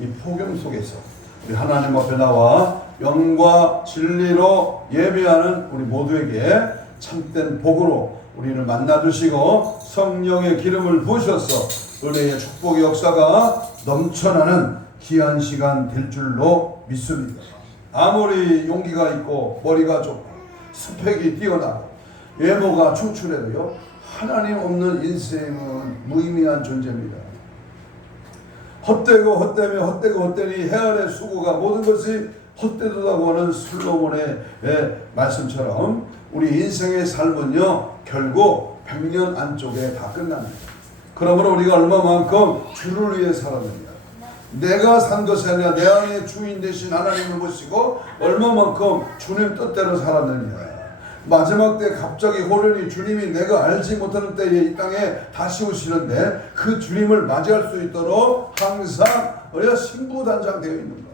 이 폭염 속에서 우리 하나님 앞에 나와 영과 진리로 예배하는 우리 모두에게 참된 복으로 우리를 만나주시고 성령의 기름을 부으셔서 은혜의 축복의 역사가 넘쳐나는 귀한 시간 될 줄로 믿습니다. 아무리 용기가 있고 머리가 좁고 스펙이 뛰어나고 외모가 충출해도요, 하나님 없는 인생은 무의미한 존재입니다. 헛되고 헛되며 헛되고 헛되니 헤아릴 수고가 모든 것이 헛되도다고 하는 솔로몬의 말씀처럼 우리 인생의 삶은요, 결국 100년 안쪽에 다 끝납니다. 그러므로 우리가 얼마만큼 주를 위해 살았느냐, 내가 산 것이 아니라 내 안에 주인 되신 하나님을 모시고 얼마만큼 주님 뜻대로 살았느냐. 마지막 때 갑자기 호련히 주님이 내가 알지 못하는 때에 이 땅에 다시 오시는데 그 주님을 맞이할 수 있도록 항상 우리가 신부단장되어 있는 것.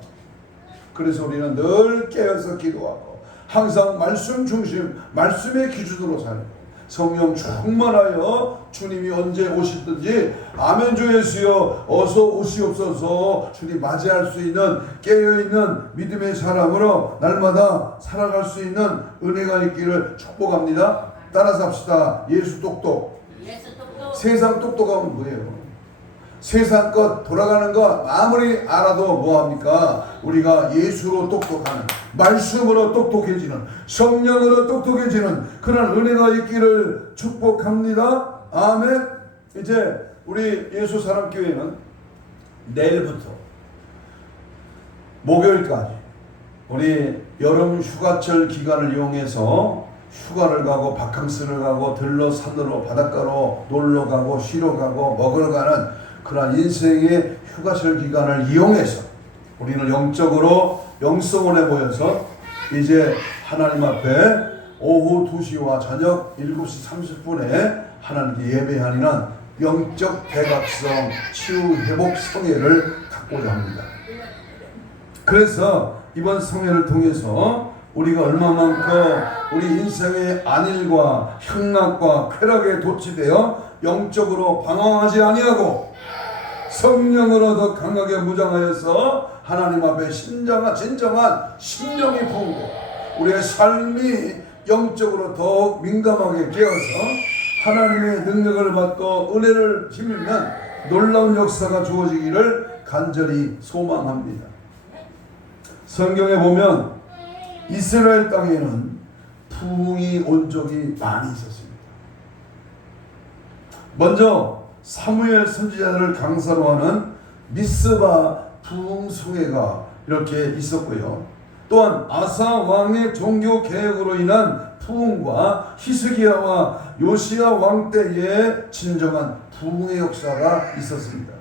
그래서 우리는 늘 깨어서 기도하고 항상 말씀 중심, 말씀의 기준으로 살고 성령 충만하여 주님이 언제 오시든지 아멘 주 예수여 어서 오시옵소서 주님 맞이할 수 있는 깨어있는 믿음의 사람으로 날마다 살아갈 수 있는 은혜가 있기를 축복합니다. 따라서 합시다. 예수 똑똑. 세상 똑똑하면 뭐예요? 세상 것 돌아가는 것 아무리 알아도 뭐합니까? 우리가 예수로 똑똑하는, 말씀으로 똑똑해지는, 성령으로 똑똑해지는 그런 은혜가 있기를 축복합니다. 아멘. 이제 우리 예수 사람교회는 내일부터 목요일까지 우리 여름 휴가철 기간을 이용해서 휴가를 가고 바캉스를 가고 들러 산으로 바닷가로 놀러 가고 쉬러 가고 먹으러 가는 그러한 인생의 휴가철 기간을 이용해서 우리는 영적으로 영성원에 모여서 이제 하나님 앞에 오후 2시와 저녁 7시 30분에 하나님께 예배하는 영적 대각성 치유 회복 성회를 갖고자 합니다. 그래서 이번 성회를 통해서 우리가 얼마만큼 우리 인생의 안일과 향락과 쾌락에 도취되어 영적으로 방황하지 아니하고 성령으로 더 강하게 무장하여서 하나님 앞에 진정한 심령이 부으고 우리의 삶이 영적으로 더욱 민감하게 깨어서 하나님의 능력을 받고 은혜를 힘입면 놀라운 역사가 주어지기를 간절히 소망합니다. 성경에 보면 이스라엘 땅에는 부흥이 온 적이 많이 있었습니다. 먼저 사무엘 선지자를 강사로 하는 미스바 부흥성회가 이렇게 있었고요. 또한 아사 왕의 종교 개혁으로 인한 부흥과 히스기야와 요시야 왕 때에 진정한 부흥의 역사가 있었습니다.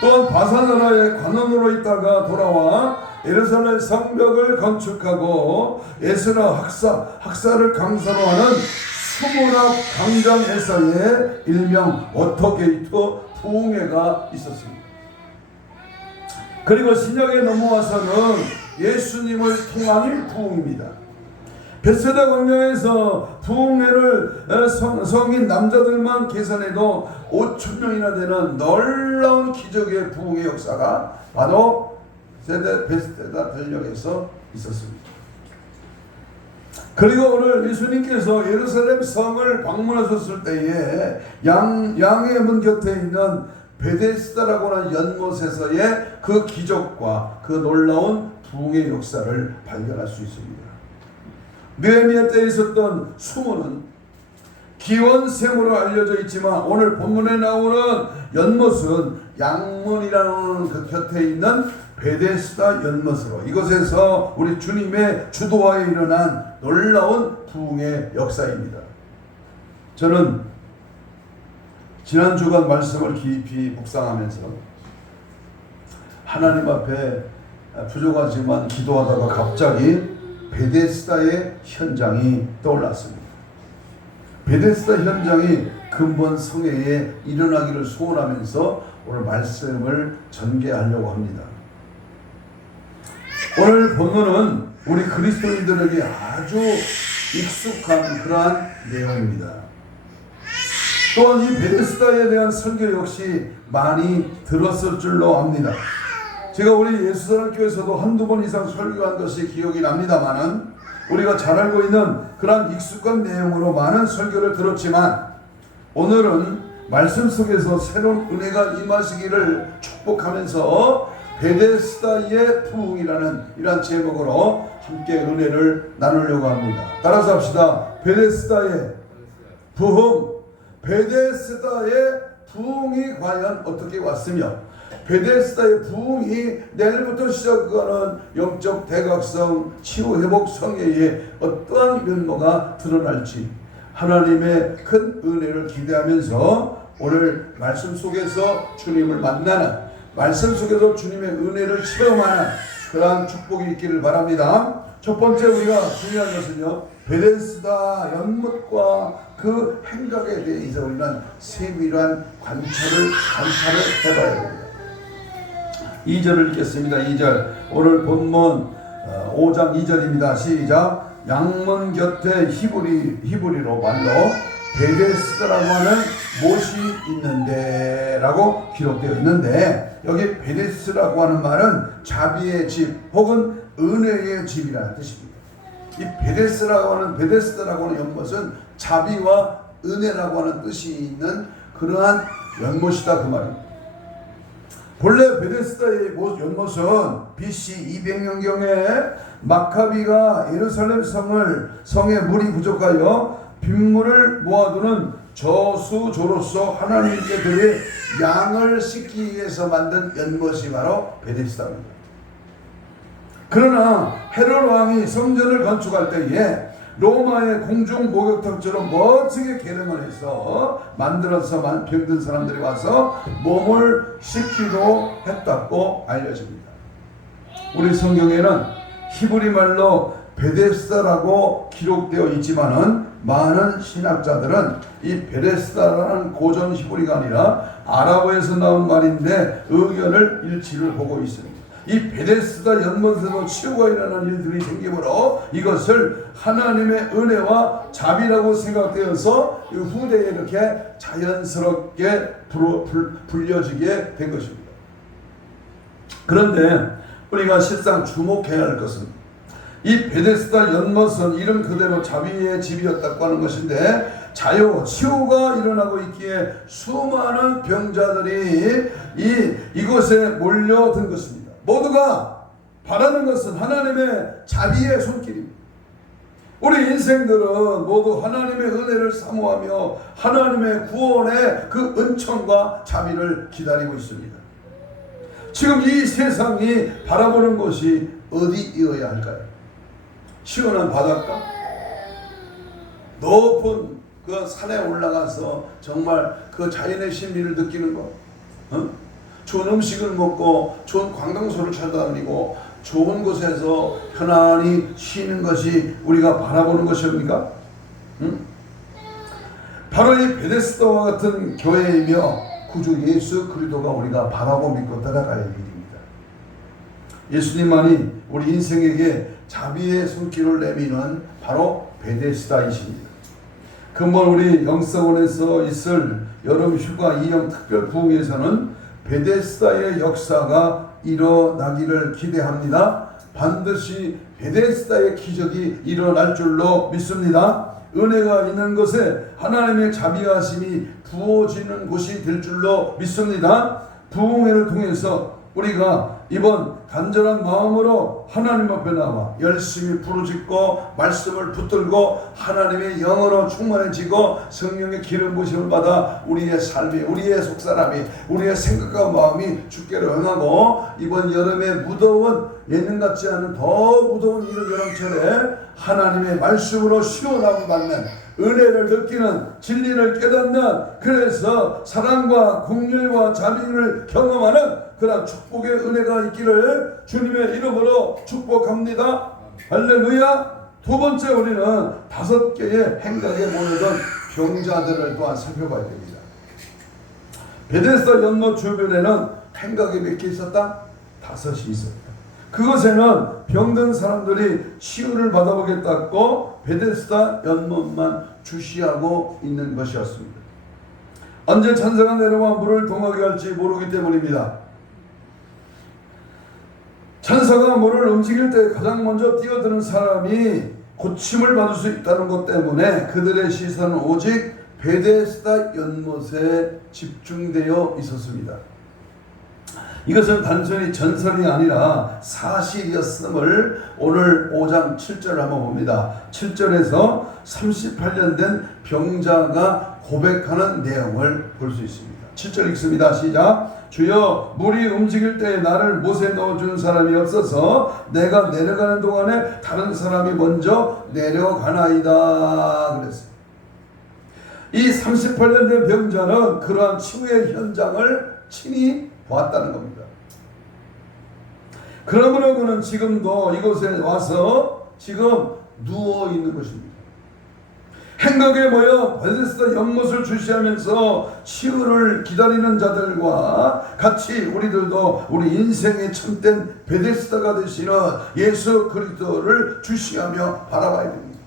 또한 바사나라의 관원으로 있다가 돌아와 예루살렘 성벽을 건축하고 에스라 학사를 강사로 하는 수문학 강장 엘사의 일명 워터게이트 부흥회가 있었습니다. 그리고 신약에 넘어와서는 예수님을 통한 부흥입니다. 벳세다 광야에서 부흥회를 성인 남자들만 계산해도 5,000명이나 되는 놀라운 기적의 부흥의 역사가 바로 벳세다 전역에서 있었습니다. 그리고 오늘 예수님께서 예루살렘 성을 방문하셨을 때에 양의 문 곁에 있는 베데스다라고 하는 연못에서의 그 기적과 그 놀라운 부흥의 역사를 발견할 수 있습니다. 느헤미야 때에 있었던 수문은 기원샘으로 알려져 있지만 오늘 본문에 나오는 연못은 양문이라는 그 곁에 있는 베데스다 연못으로 이곳에서 우리 주님의 주도하에 일어난 놀라운 부흥의 역사입니다. 저는 지난 주간 말씀을 깊이 묵상하면서 하나님 앞에 부족하지만 기도하다가 갑자기 베데스다의 현장이 떠올랐습니다. 베데스다 현장이 근본 성회에 일어나기를 소원하면서 오늘 말씀을 전개하려고 합니다. 오늘 본문은 우리 그리스도인들에게 아주 익숙한 그러한 내용입니다. 또한 이 베데스다에 대한 설교 역시 많이 들었을 줄로 압니다. 제가 우리 예수사랑교회에서도 한두 번 이상 설교한 것이 기억이 납니다만은 우리가 잘 알고 있는 그런 익숙한 내용으로 많은 설교를 들었지만 오늘은 말씀 속에서 새로운 은혜가 임하시기를 축복하면서 베데스다의 부흥이라는 이러한 제목으로 함께 은혜를 나누려고 합니다. 따라서 합시다. 베데스다의 부흥. 베데스다의 부흥이 과연 어떻게 왔으며 베데스다의 부흥이 내일부터 시작하는 영적 대각성 치유회복 성회에 어떠한 면모가 드러날지 하나님의 큰 은혜를 기대하면서 오늘 말씀 속에서 주님을 만나는, 말씀 속에서 주님의 은혜를 체험하는 그러한 축복이 있기를 바랍니다. 첫 번째 우리가 중요한 것은요, 베데스다 연못과 그 행각에 대해서 우리는 세밀한 관찰을 해봐야 됩니다. 2절을 읽겠습니다. 2절 오늘 본문 5장 2절입니다. 시작. 양문 곁에 히브리로 말로 베데스다라고 하는 못이 있는데 라고 기록되어 있는데, 여기 베데스라고 하는 말은 자비의 집 혹은 은혜의 집이라는 뜻입니다. 이 베데스다라고 하는 연못은 자비와 은혜라고 하는 뜻이 있는 그러한 연못이다 그 말입니다. 본래 베데스다의 연못은 BC 200년경에 마카비가 예루살렘 성에 물이 부족하여 빗물을 모아두는 저수조로서 하나님께 드릴 양을 씻기 위해서 만든 연못이 바로 베데스다입니다. 그러나 헤롯 왕이 성전을 건축할 때에 로마의 공중 목욕탕처럼 멋지게 개량을 해서 만들어서 병든 사람들이 와서 몸을 씻기도 했다고 알려집니다. 우리 성경에는 히브리 말로 베데스다라고 기록되어 있지만은 많은 신학자들은 이 베데스다라는 고전 히브리가 아니라 아랍어에서 나온 말인데 의견을 일치를 보고 있습니다. 이 베데스다 연못에서 치유가 일어나는 일들이 생기므로 이것을 하나님의 은혜와 자비라고 생각되어서 후대에 이렇게 자연스럽게 불려지게 된 것입니다. 그런데 우리가 실상 주목해야 할 것은 이 베데스다 연못은 이름 그대로 자비의 집이었다고 하는 것인데 치유가 일어나고 있기에 수많은 병자들이 이곳에 몰려든 것입니다. 모두가 바라는 것은 하나님의 자비의 손길입니다. 우리 인생들은 모두 하나님의 은혜를 사모하며 하나님의 구원의 그 은총과 자비를 기다리고 있습니다. 지금 이 세상이 바라보는 곳이 어디이어야 할까요? 시원한 바닷가? 높은 그 산에 올라가서 정말 그 자연의 신비를 느끼는 것? 좋은 음식을 먹고 좋은 관광소를 찾아다니고 좋은 곳에서 편안히 쉬는 것이 우리가 바라보는 것입니까? 바로 이 베데스다와 같은 교회이며 구주 예수 그리스도가 우리가 바라고 믿고 따라가야 할 일입니다. 예수님만이 우리 인생에게 자비의 손길을 내미는 바로 베데스다이십니다. 금번 우리 영성원에서 있을 여름 휴가 2형 특별 부흥에서는 베데스다의 역사가 일어나기를 기대합니다. 반드시 베데스다의 기적이 일어날 줄로 믿습니다. 은혜가 있는 곳에 하나님의 자비하심이 부어지는 곳이 될 줄로 믿습니다. 부흥회를 통해서 우리가 이번 간절한 마음으로 하나님 앞에 나와 열심히 부르짖고 말씀을 붙들고 하나님의 영으로 충만해지고 성령의 기름 부으심을 받아 우리의 삶이, 우리의 속사람이, 우리의 생각과 마음이 주께로 응하고 이번 여름에 무더운 예년 같지 않은 더 무더운 이런 여름철에 하나님의 말씀으로 시원함을 받는 은혜를 느끼는, 진리를 깨닫는, 그래서 사랑과 긍휼과 자비를 경험하는 그런 축복의 은혜가 있기를 주님의 이름으로 축복합니다. 할렐루야. 두 번째, 우리는 5개의 행각에 모여든 병자들을 또한 살펴봐야 됩니다. 베데스다 연못 주변에는 행각이 몇 개 있었다? 5이 있었다. 그것에는 병든 사람들이 치유를 받아보겠다고 베데스다 연못만 주시하고 있는 것이었습니다. 언제 천사가 내려와 물을 동하게 할지 모르기 때문입니다. 천사가 물을 움직일 때 가장 먼저 뛰어드는 사람이 고침을 받을 수 있다는 것 때문에 그들의 시선은 오직 베데스다 연못에 집중되어 있었습니다. 이것은 단순히 전설이 아니라 사실이었음을 오늘 5장 7절을 한번 봅니다. 7절에서 38년 된 병자가 고백하는 내용을 볼 수 있습니다. 7절 읽습니다. 시작. 주여, 물이 움직일 때 나를 못에 넣어준 사람이 없어서 내가 내려가는 동안에 다른 사람이 먼저 내려가나이다 그랬어요. 이 38년 된 병자는 그러한 치유의 현장을 친히 보았다는 겁니다. 그러므로 그는 지금도 이곳에 와서 지금 누워 있는 것입니다. 행각에 모여 베데스다 연못을 주시하면서 치유를 기다리는 자들과 같이 우리들도 우리 인생의 참된 베데스다가 되시는 예수 그리스도를 주시하며 바라봐야 됩니다.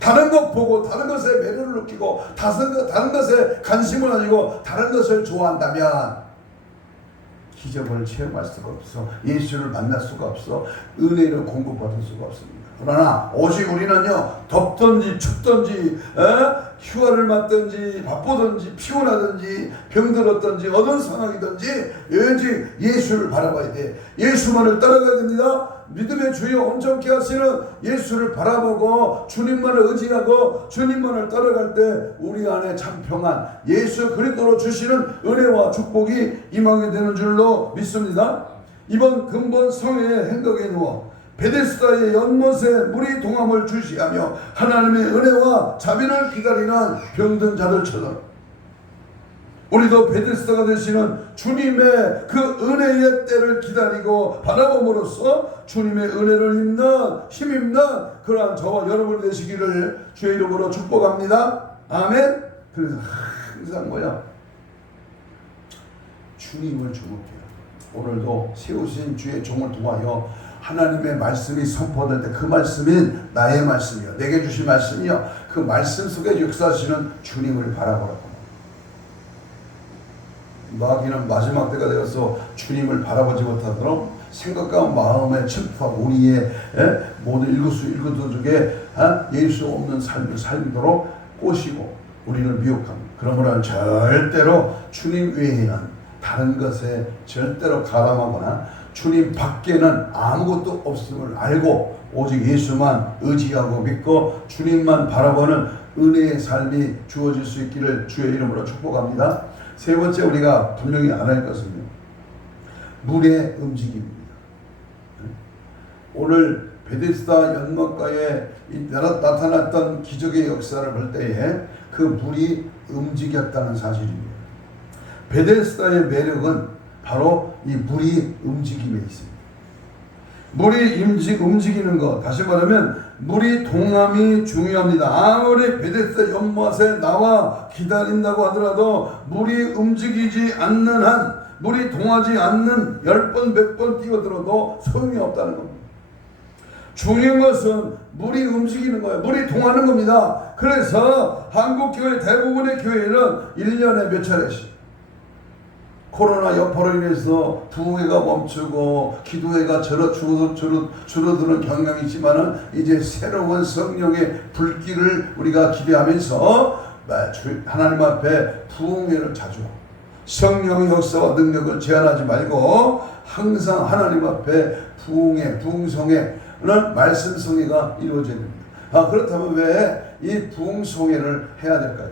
다른 것 보고 다른 것에 매료를 느끼고 다른 것에 관심을 가지고 다른 것을 좋아한다면 기적을 체험할 수가 없어. 예수를 만날 수가 없어. 은혜를 공급받을 수가 없습니다. 그러나 오직 우리는요, 덥든지 춥든지 휴가를 맞든지 바쁘든지 피곤하든지 병들었든지 어떤 상황이든지 오직 예수를 바라봐야 돼. 예수만을 따라가야 됩니다. 믿음의 주여 온전케 하시는 예수를 바라보고 주님만을 의지하고 주님만을 따라갈 때 우리 안에 참 평안, 예수 그리스도로 주시는 은혜와 축복이 임하게 되는 줄로 믿습니다. 이번 근본 성회의 행각에 누워 베데스다의 연못에 물이 동함을 주시하며 하나님의 은혜와 자비를 기다리는 병든 자들처럼 우리도 베데스다가 되시는 주님의 그 은혜의 때를 기다리고 바라봄으로써 주님의 은혜를 입는 힘입는 그러한 저와 여러분 되시기를 주의 이름으로 축복합니다. 아멘. 그래서 항상 주님을 주목해요. 오늘도 세우신 주의 종을 통하여 하나님의 말씀이 선포될 때 그 말씀이 나의 말씀이요, 내게 주신 말씀이요, 그 말씀 속에 역사하시는 주님을 바라보라고. 마귀는 마지막 때가 되어서 주님을 바라보지 못하도록 생각과 마음의 침투와 우리의 모든 일거수 중에 예수 없는 삶을 살도록 꼬시고 우리를 미혹합니다. 그러므로 절대로 주님 외에는 다른 것에 절대로 가담하거나 주님 밖에는 아무것도 없음을 알고 오직 예수만 의지하고 믿고 주님만 바라보는 은혜의 삶이 주어질 수 있기를 주의 이름으로 축복합니다. 세 번째 우리가 분명히 알아야 할 것은요, 물의 움직임입니다. 오늘 베데스다 연못가에 나타났던 기적의 역사를 볼 때에 그 물이 움직였다는 사실입니다. 베데스다의 매력은 바로 이 물이 움직임에 있습니다. 물이 움직이는 것, 다시 말하면 물이 동함이 중요합니다. 아무리 베데스다 연못에 나와 기다린다고 하더라도 물이 움직이지 않는 한, 물이 동하지 않는 10번 100번 뛰어들어도 소용이 없다는 겁니다. 중요한 것은 물이 움직이는 거예요. 물이 동하는 겁니다. 그래서 한국교회 대부분의 교회는 1년에 몇 차례씩 코로나 여파로 인해서 부흥회가 멈추고 기도회가 줄어드는 경향이 있지만은 이제 새로운 성령의 불길을 우리가 기대하면서 하나님 앞에 부흥회를 자주 성령의 역사와 능력을 제한하지 말고 항상 하나님 앞에 부흥회, 부흥성회는 말씀성회가 이루어져야 됩니다. 그렇다면 왜 이 부흥성회를 해야 될까요?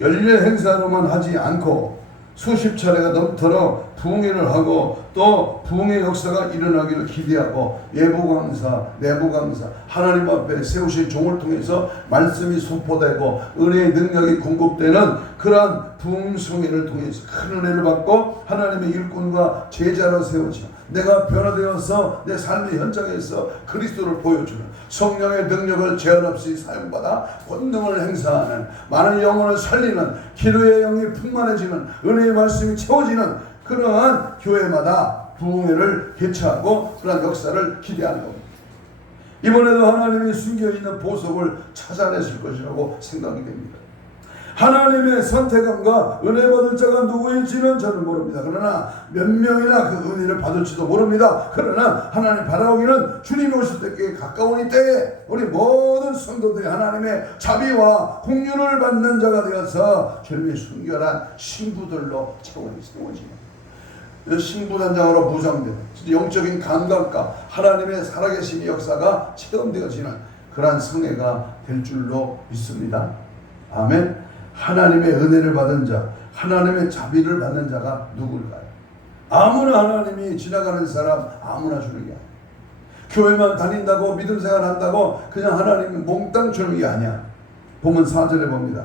연례 행사로만 하지 않고 수십 차례가 넘도록 부흥회를 하고 또 부흥의 역사가 일어나기를 기대하고 예부 강사, 내부 강사, 하나님 앞에 세우신 종을 통해서 말씀이 선포되고 은혜의 능력이 공급되는 그러한 부흥성회를 통해서 큰 은혜를 받고 하나님의 일꾼과 제자로 세우죠. 내가 변화되어서 내 삶의 현장에서 그리스도를 보여주는 성령의 능력을 제한 없이 사용받아 권능을 행사하는 많은 영혼을 살리는 기도의 영이 풍만해지는 은혜의 말씀이 채워지는 그러한 교회마다 부흥회를 개최하고 그러한 역사를 기대하는 겁니다. 이번에도 하나님이 숨겨있는 보석을 찾아내실 것이라고 생각이 됩니다. 하나님의 선택함과 은혜 받을 자가 누구일지는 저는 모릅니다. 그러나 몇 명이나 그 은혜를 받을지도 모릅니다. 그러나 하나님 바라오기는 주님이 오실 때께 가까운 이때에 우리 모든 성도들이 하나님의 자비와 공륜을 받는 자가 되어서 주님의 순결한 신부들로 채워지는 신부단장으로 무장되는 영적인 감각과 하나님의 살아계심의 역사가 체험되어지는 그러한 성회가 될 줄로 믿습니다. 아멘. 하나님의 은혜를 받은 자, 하나님의 자비를 받는 자가 누굴까요? 아무나 하나님이 지나가는 사람 아무나 주는 게 아니야. 교회만 다닌다고 믿음 생활 한다고 그냥 하나님이 몽땅 주는 게 아니야. 보면 4절에 봅니다.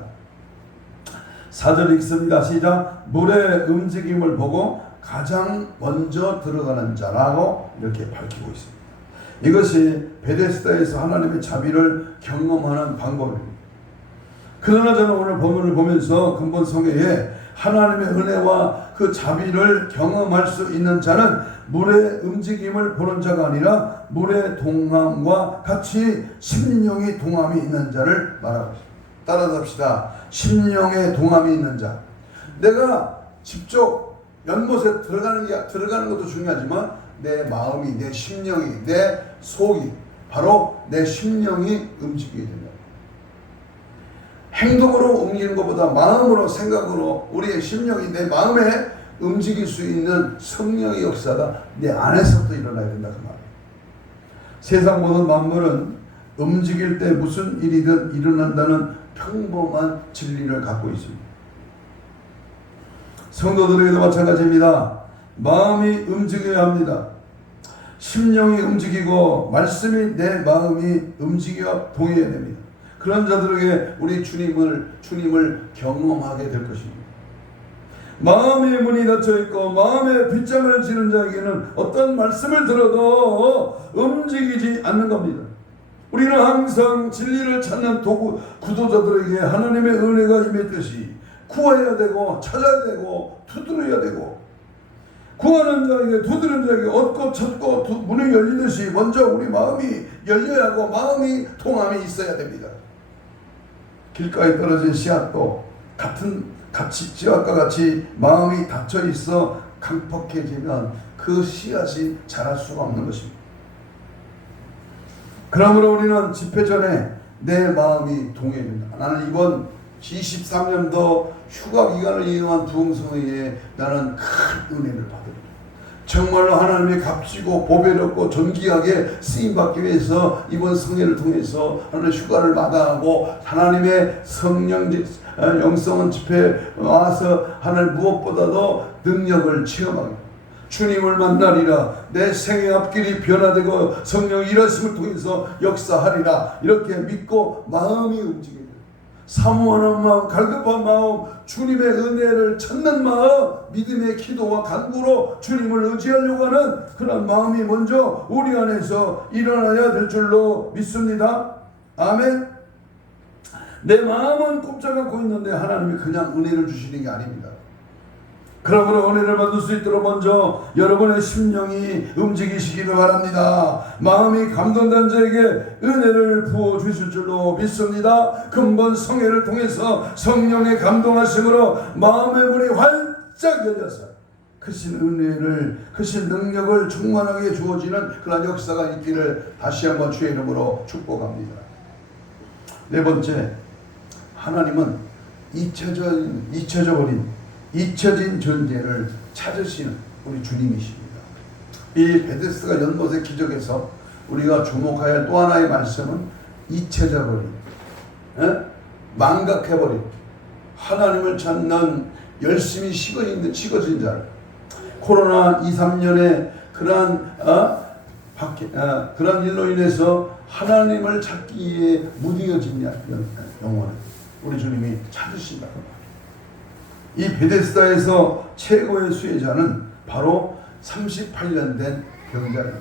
4절 읽습니다. 시작. 물의 움직임을 보고 가장 먼저 들어가는 자라고 이렇게 밝히고 있습니다. 이것이 베데스다에서 하나님의 자비를 경험하는 방법입니다. 그러나 저는 오늘 본문을 보면서 근본 성회에 하나님의 은혜와 그 자비를 경험할 수 있는 자는 물의 움직임을 보는 자가 아니라 물의 동함과 같이 심령이 동함이 있는 자를 말하고 있습니다. 따라서 합시다. 심령의 동함이 있는 자. 내가 직접 연못에 들어가는 것도 중요하지만 내 마음이, 내 심령이, 내 속이, 바로 내 심령이 움직이게 됩니다. 행동으로 옮기는 것보다 마음으로, 생각으로 우리의 심령이 내 마음에 움직일 수 있는 성령의 역사가 내 안에서부터 일어나야 된다 그 말이에요. 세상 모든 만물은 움직일 때 무슨 일이든 일어난다는 평범한 진리를 갖고 있습니다. 성도들에게도 마찬가지입니다. 마음이 움직여야 합니다. 심령이 움직이고 말씀이 내 마음이 움직여 동해야 됩니다. 그런 자들에게 우리 주님을 경험하게 될 것입니다. 마음의 문이 닫혀 있고 마음의 빗장을 지는 자에게는 어떤 말씀을 들어도 움직이지 않는 겁니다. 우리는 항상 진리를 찾는 구도자들에게 하나님의 은혜가 임했듯이 구해야 되고 찾아야 되고 두드려야 되고, 구하는 자에게 두드리는 자에게 얻고 찾고 문이 열리듯이 먼저 우리 마음이 열려야 하고 마음이 통함이 있어야 됩니다. 길가에 떨어진 씨앗도 씨앗과 같이 마음이 닫혀 있어 강팍해지면 그 씨앗이 자랄 수가 없는 것입니다. 그러므로 우리는 집회 전에 내 마음이 동해진다. 나는 이번 23년도 휴가 기간을 이용한 부흥성회에 나는 큰 은혜를 받습니다. 정말로 하나님의 값지고 보배롭고 존귀하게 쓰임받기 위해서 이번 성회를 통해서 하나님의 휴가를 마다하고 하나님의 영성은 집회에 와서 하나님 무엇보다도 능력을 체험하게, 주님을 만나리라, 내 생의 앞길이 변화되고 성령의 일하심을 통해서 역사하리라, 이렇게 믿고 마음이 움직여요. 사모하는 마음, 갈급한 마음, 주님의 은혜를 찾는 마음, 믿음의 기도와 간구로 주님을 의지하려고 하는 그런 마음이 먼저 우리 안에서 일어나야 될 줄로 믿습니다. 아멘. 내 마음은 꼼짝 않고 있는데 하나님이 그냥 은혜를 주시는 게 아닙니다. 그러므로 은혜를 받을 수 있도록 먼저 여러분의 심령이 움직이시기를 바랍니다. 마음이 감동된 자에게 은혜를 부어주실 줄로 믿습니다. 근본 성회를 통해서 성령의 감동하심으로 마음의 문이 활짝 열려서 크신 은혜를, 크신 능력을 충만하게 주어지는 그런 역사가 있기를 다시 한번 주의 이름으로 축복합니다. 네 번째, 하나님은 잊혀진 존재를 찾으시는 우리 주님이십니다. 이 베데스다 연못의 기적에서 우리가 주목해야 할 또 하나의 말씀은 잊혀져버린, 망각해버린, 하나님을 찾는 열심히 식어진 자, 코로나 2-3년에 그러한 일로 인해서 하나님을 찾기에 무뎌진 영혼을 우리 주님이 찾으신다. 이 베데스다에서 최고의 수혜자는 바로 38년 된 병자입니다.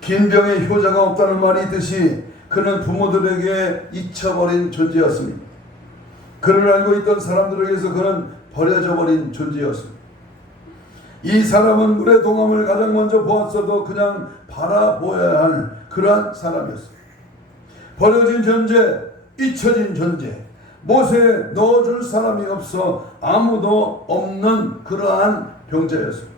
긴 병에 효자가 없다는 말이 있듯이 그는 부모들에게 잊혀버린 존재였습니다. 그를 알고 있던 사람들에게서 그는 버려져 버린 존재였습니다. 이 사람은 물의 동함을 가장 먼저 보았어도 그냥 바라보아야 할 그러한 사람이었습니다. 버려진 존재, 잊혀진 존재, 못에 넣어줄 사람이 없어 아무도 없는 그러한 병자였습니다.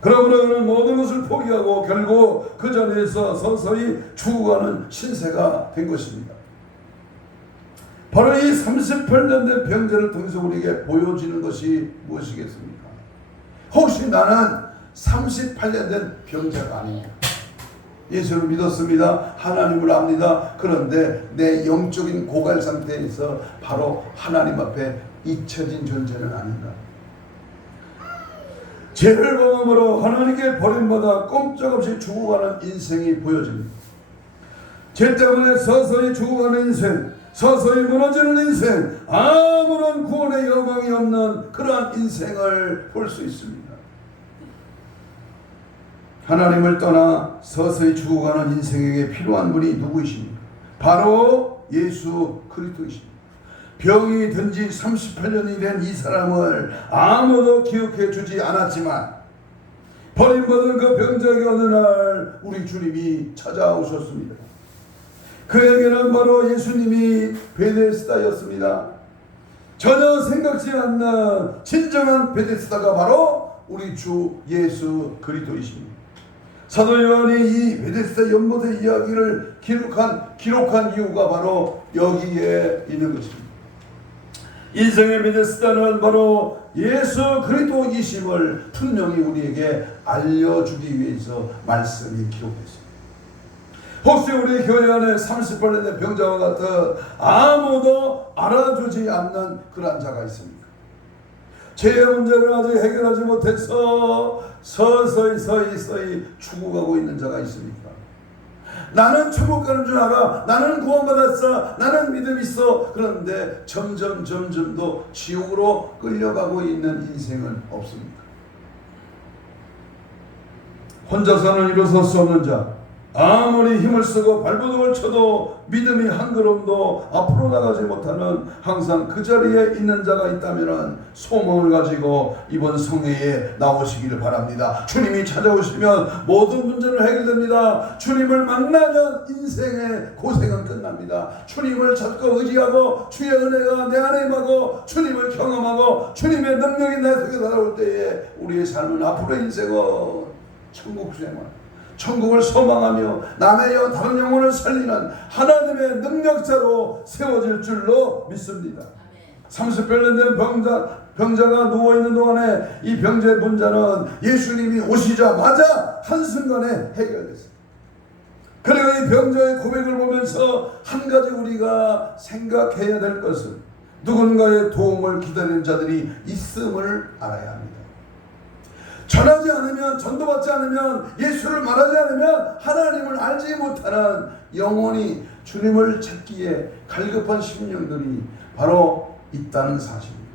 그러므로 그는 모든 것을 포기하고 결국 그 자리에서 서서히 죽어가는 신세가 된 것입니다. 바로 이 38년 된 병자를 통해서 우리에게 보여지는 것이 무엇이겠습니까? 혹시 나는 38년 된 병자가 아닌가? 예수를 믿었습니다. 하나님을 압니다. 그런데 내 영적인 고갈 상태에서 바로 하나님 앞에 잊혀진 존재는 아닌가? 죄를 범함으로 하나님께 버림받아 꼼짝없이 죽어가는 인생이 보여집니다. 죄 때문에 서서히 죽어가는 인생, 서서히 무너지는 인생, 아무런 구원의 여망이 없는 그러한 인생을 볼 수 있습니다. 하나님을 떠나 서서히 죽어가는 인생에게 필요한 분이 누구이십니까? 바로 예수 그리스도이십니다. 병이 든 지 38년이 된 이 사람을 아무도 기억해 주지 않았지만 버림받은 그 병자에게 어느 날 우리 주님이 찾아오셨습니다. 그에게는 바로 예수님이 베데스다였습니다. 전혀 생각지 않는 진정한 베데스다가 바로 우리 주 예수 그리스도이십니다. 사도 요한이 이 베데스다 연못의 이야기를 기록한 이유가 바로 여기에 있는 것입니다. 인생의 베데스다는 바로 예수 그리스도이심을 분명히 우리에게 알려주기 위해서 말씀이 기록됐습니다. 혹시 우리 교회 안에 38년 된 병자와 같은 아무도 알아주지 않는 그런 자가 있습니까? 죄의 문제를 아직 해결하지 못해서 서서히 죽어가고 있는 자가 있습니까? 나는 천국 가는 줄 알아. 나는 구원받았어. 나는 믿음 있어. 그런데 점점 더 지옥으로 끌려가고 있는 인생은 없습니까? 혼자서는 일어설 수 없는 자, 아무리 힘을 쓰고 발버둥을 쳐도 믿음이 한 걸음도 앞으로 나가지 못하는 항상 그 자리에 있는 자가 있다면 소망을 가지고 이번 성회에 나오시기를 바랍니다. 주님이 찾아오시면 모든 문제는 해결됩니다. 주님을 만나면 인생의 고생은 끝납니다. 주님을 찾고 의지하고 주의 은혜가 내 안에 임하고 주님을 경험하고 주님의 능력이 내 속에 날아올 때에 우리의 삶은 앞으로의 인생은 천국 생활, 천국을 소망하며 남의 다른 영혼을 살리는 하나님의 능력자로 세워질 줄로 믿습니다. 38년 된 병자가 누워있는 동안에 이 병자의 문제는 예수님이 오시자마자 한순간에 해결됐습니다. 그리고 이 병자의 고백을 보면서 한 가지 우리가 생각해야 될 것은 누군가의 도움을 기다리는 자들이 있음을 알아야 합니다. 전하지 않으면, 전도받지 않으면, 예수를 말하지 않으면 하나님을 알지 못하는 영혼이 주님을 찾기에 갈급한 심령들이 바로 있다는 사실입니다.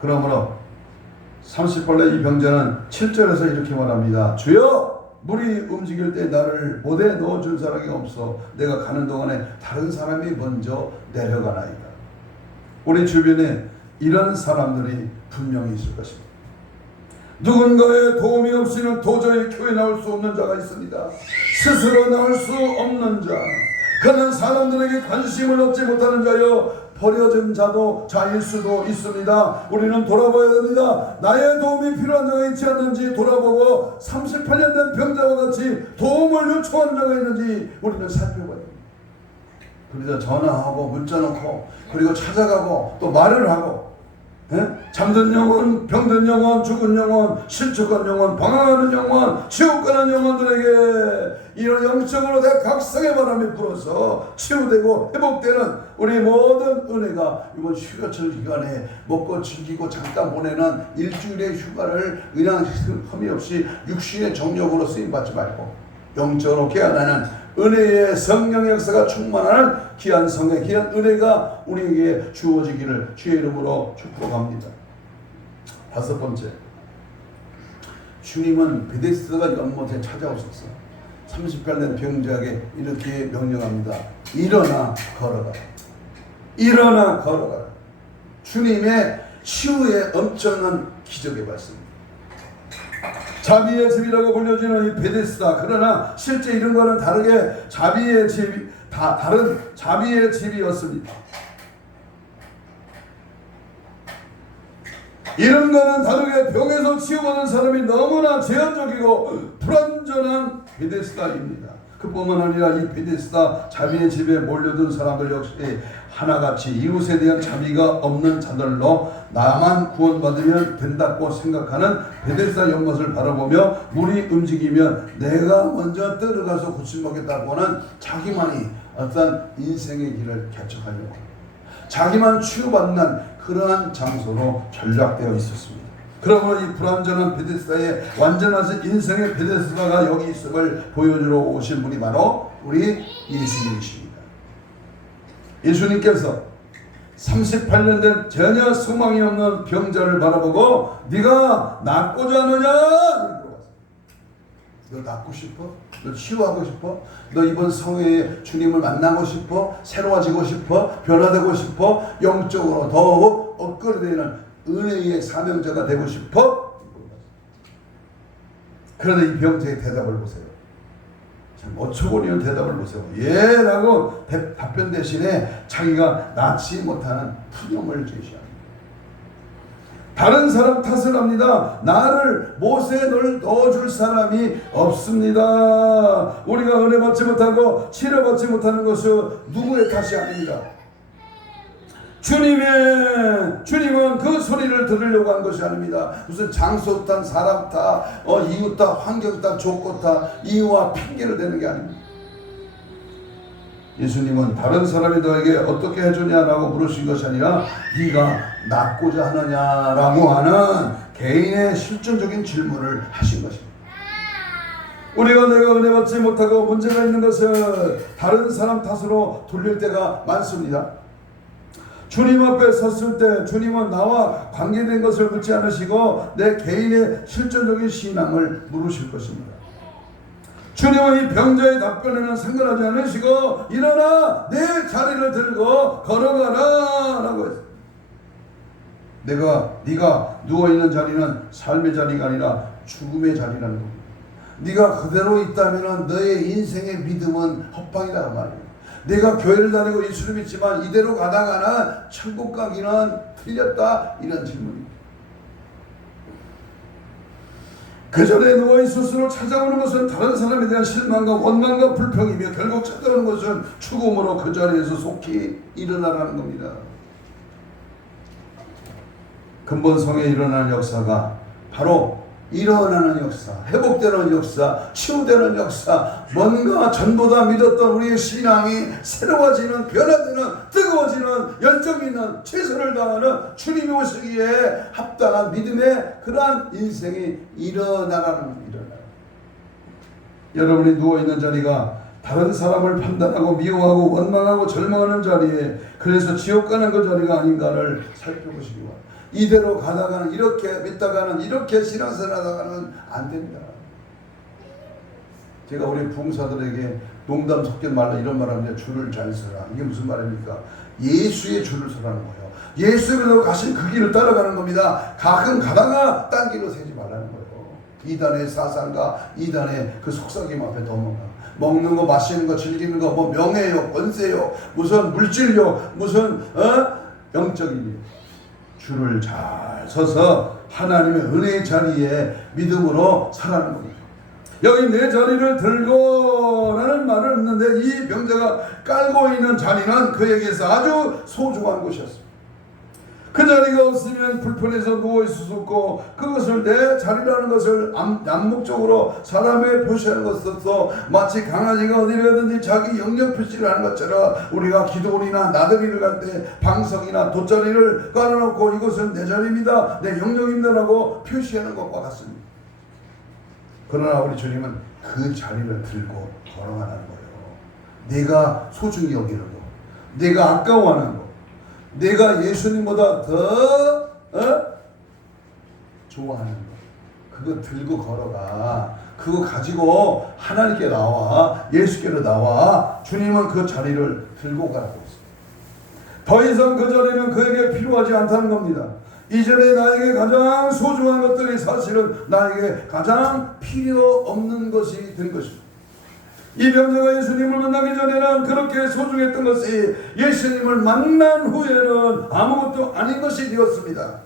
그러므로 38년 이 병자는 7절에서 이렇게 말합니다. 주여, 물이 움직일 때 나를 못에 넣어줄 사람이 없어 내가 가는 동안에 다른 사람이 먼저 내려가나이다. 우리 주변에 이런 사람들이 분명히 있을 것입니다. 누군가의 도움이 없이는 도저히 교회 나올 수 없는 자가 있습니다. 스스로 나올 수 없는 자, 그는 사람들에게 관심을 얻지 못하는 자여 버려진 자일 수도 있습니다. 우리는 돌아봐야 됩니다. 나의 도움이 필요한 자가 있지 않는지 돌아보고 38년 된 병자와 같이 도움을 요청하는 자가 있는지 우리는 살펴봐야 됩니다. 그래서 전화하고 문자 놓고 그리고 찾아가고 또 말을 하고, 잠든 영혼, 병든 영혼, 죽은 영혼, 실족한 영혼, 방황하는 영혼, 지옥 가는 영혼들에게 이런 영적으로 내 각성의 바람이 불어서 치유되고 회복되는 우리 모든 은혜가 이번 휴가철 기간에 먹고 즐기고 잠깐 보내는 일주일의 휴가를 그냥 흠이 없이 육신의 정욕으로 쓰임받지 말고 영적으로 깨어나는 은혜의 성령 역사가 충만하는 귀한 성의 귀한 은혜가 우리에게 주어지기를 주의 이름으로 축복합니다. 5번째, 주님은 베데스다 연못에 찾아오셔서 38년 병자에게 이렇게 명령합니다. 일어나 걸어가라. 일어나 걸어가라. 주님의 치유의 엄청난 기적의 말씀입니다. 자비의 집이라고 불려지는 이 베데스다, 그러나 실제 이름과는 다르게 자비의 집, 다른 자비의 집이었습니다. 이런 거는 다르게 병에서 치유받은 사람이 너무나 제한적이고 불완전한 베데스다입니다. 그뿐만 아니라 이 베데스다 자비의 집에 몰려든 사람들 역시 하나같이 이웃에 대한 자비가 없는 자들로 나만 구원받으면 된다고 생각하는 베데스다 연못을 바라보며 물이 움직이면 내가 먼저 들어가서 고침먹겠다고 하는 자기만이 어떤 인생의 길을 개척하려고 자기만 치유받는 그러한 장소로 전락되어 있었습니다. 그러므로 이 불완전한 베데스다에 완전하신 인생의 베데스다가 여기 있음을 보여주러 오신 분이 바로 우리 예수님이십니다. 예수님께서 38년 된 전혀 소망이 없는 병자를 바라보고 네가 낫고자 하느냐? 너 낫고 싶어? 너 치유하고 싶어? 너 이번 성회에 주님을 만나고 싶어? 새로워지고 싶어? 변화되고 싶어? 영적으로 더욱 업그레이드되는 은혜의 사명자가 되고 싶어? 그런데 이 병자의 대답을 보세요. 참 어처구니없는 대답을 보세요. 예 라고 답변 대신에 자기가 낫지 못하는 푸념을 제시합니다. 다른 사람 탓을 합니다. 나를 못에 넣어줄 사람이 없습니다. 우리가 은혜 받지 못하고 치료받지 못하는 것은 누구의 탓이 아닙니다. 주님은 그 소리를 들으려고 한 것이 아닙니다. 무슨 장소 탓, 사람 탓, 이웃 탓, 환경 탓, 조건 탓, 이유와 핑계를 대는 게 아닙니다. 예수님은 다른 사람이 너에게 어떻게 해주냐라고 물으신 것이 아니라 네가 낫고자 하느냐라고 하는 개인의 실존적인 질문을 하신 것입니다. 우리가 내가 은혜 받지 못하고 문제가 있는 것을 다른 사람 탓으로 돌릴 때가 많습니다. 주님 앞에 섰을 때 주님은 나와 관계된 것을 묻지 않으시고 내 개인의 실존적인 신앙을 물으실 것입니다. 주님은 이 병자의 답변에는 상관하지 않으시고 일어나 내 자리를 들고 걸어가라 라고 했어요. 네가 누워있는 자리는 삶의 자리가 아니라 죽음의 자리라는 겁니다. 네가 그대로 있다면 너의 인생의 믿음은 헛방이다 말이에요. 내가 교회를 다니고 예수를 믿지만 이대로 가다가는 천국 가기는 틀렸다 이런 질문입니다. 그 전에 누워있을수록 찾아오는 것은 다른 사람에 대한 실망과 원망과 불평이며 결국 찾아오는 것은 죽음으로 그 자리에서 속히 일어나라는 겁니다. 근본성에 일어나는 역사가 바로 일어나는 역사, 회복되는 역사, 치유되는 역사, 뭔가 전보다 믿었던 우리의 신앙이 새로워지는, 변화되는, 뜨거워지는, 열정 있는, 최선을 다하는 주님이 오시기에 합당한 믿음의 그러한 인생이 일어나라는 겁니다. 여러분이 누워있는 자리가 다른 사람을 판단하고 미워하고 원망하고 절망하는 자리에 그래서 지옥 가는 그 자리가 아닌가를 살펴보시기 바랍니다. 이대로 가다가는 이렇게 믿다가는 이렇게 신앙생활 하다가는 안 됩니다. 제가 우리 부흥사들에게 농담 섞인 말로 이런 말합니다. 줄을 잘 서라. 이게 무슨 말입니까? 예수의 줄을 서라는 거예요. 예수님으로 가신 그 길을 따라가는 겁니다. 가끔 가다가 딴 길로 새지 말라는 거예요. 이단의 사상과 이단의 그 속삭임 앞에 넘어가. 먹는 거, 마시는 거, 즐기는 거, 뭐 명예욕, 권세욕, 무슨 물질욕, 무슨 영적인 일. 줄을 잘 서서 하나님의 은혜의 자리에 믿음으로 살아가는 겁니다. 여기 내 자리를 들고 라는 말을 했는데 이 병자가 깔고 있는 자리는 그에게서 아주 소중한 곳이었습니다. 그 자리가 없으면 불편해서 누워있을 수 없고 그것을 내 자리라는 것을 암묵적으로 사람의 표시하는 것으로서 마치 강아지가 어디를 가든지 자기 영역 표시를 하는 것처럼 우리가 기도원이나 나들이를 갈 때 방석이나 돗자리를 깔아놓고 이것은 내 자리입니다, 내 영역입니다 라고 표시하는 것과 같습니다. 그러나 우리 주님은 그 자리를 들고 걸어가는 거예요. 내가 소중히 여기는 거, 내가 아까워하는 거, 내가 예수님보다 더 좋아하는 거, 그거 들고 걸어가. 그거 가지고 하나님께 나와, 예수께로 나와. 주님은 그 자리를 들고 가라고 했습니다. 더 이상 그 자리는 그에게 필요하지 않다는 겁니다. 이전에 나에게 가장 소중한 것들이 사실은 나에게 가장 필요 없는 것이 된 것입니다. 이 병자가 예수님을 만나기 전에는 그렇게 소중했던 것이 예수님을 만난 후에는 아무것도 아닌 것이 되었습니다.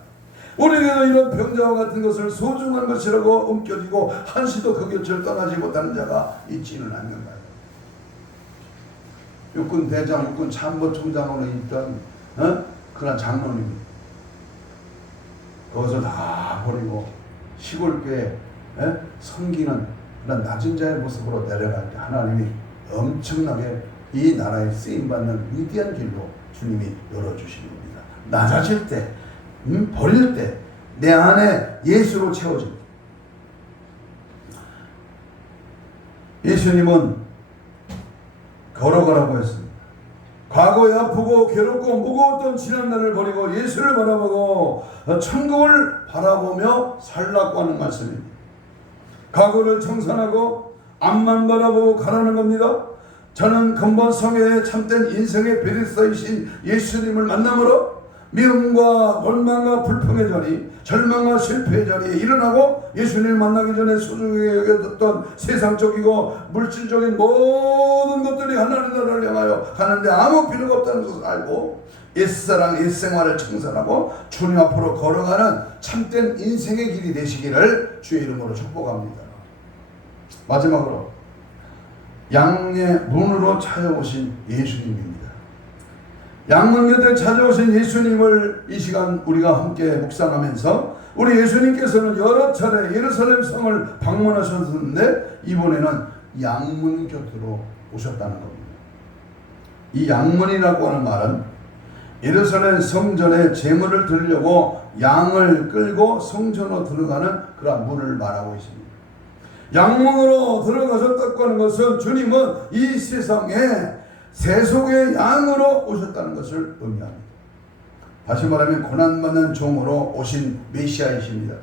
우리에게도 이런 병자와 같은 것을 소중한 것이라고 옮겨지고 한시도 그 곁을 떠나지 못하는 자가 있지는 않는가요? 육군 대장, 육군 참모총장으로 있던 그런 장로님이 그것을 다 버리고 시골교회 섬기는 그런 낮은 자의 모습으로 내려갈 때 하나님이 엄청나게 이 나라에 쓰임받는 위대한 길로 주님이 열어주시는 겁니다. 낮아질 때, 버릴 때 내 안에 예수로 채워집니다. 예수님은 걸어가라고 했습니다. 과거에 아프고 괴롭고 무거웠던 지난날을 버리고 예수를 바라보고 천국을 바라보며 살라고 하는 말씀입니다. 과거를 청산하고 앞만 바라보고 가라는 겁니다. 저는 근본 성회의 참된 인생의 베리스타이신 예수님을 만남으로 미움과 원망과 불평의 자리, 절망과 실패의 자리에 일어나고 예수님을 만나기 전에 소중하게 여겼던 세상적이고 물질적인 모든 것들이 하나님 나라를 향하여 가는데 아무 필요가 없다는 것을 알고 옛사랑 옛생활을 청산하고 주님 앞으로 걸어가는 참된 인생의 길이 되시기를 주의 이름으로 축복합니다. 마지막으로 양의 문으로 찾아오신 예수님입니다. 양문 곁에 찾아오신 예수님을 이 시간 우리가 함께 묵상하면서 우리 예수님께서는 여러 차례 예루살렘 성을 방문하셨는데 이번에는 양문 곁으로 오셨다는 겁니다. 이 양문이라고 하는 말은 예루살렘 성전에 제물을 드리려고 양을 끌고 성전으로 들어가는 그런 문을 말하고 있습니다. 양문으로 들어가셨다고 하는 것은 주님은 이 세상에 세속의 양으로 오셨다는 것을 의미합니다. 다시 말하면 고난받는 종으로 오신 메시아이십니다.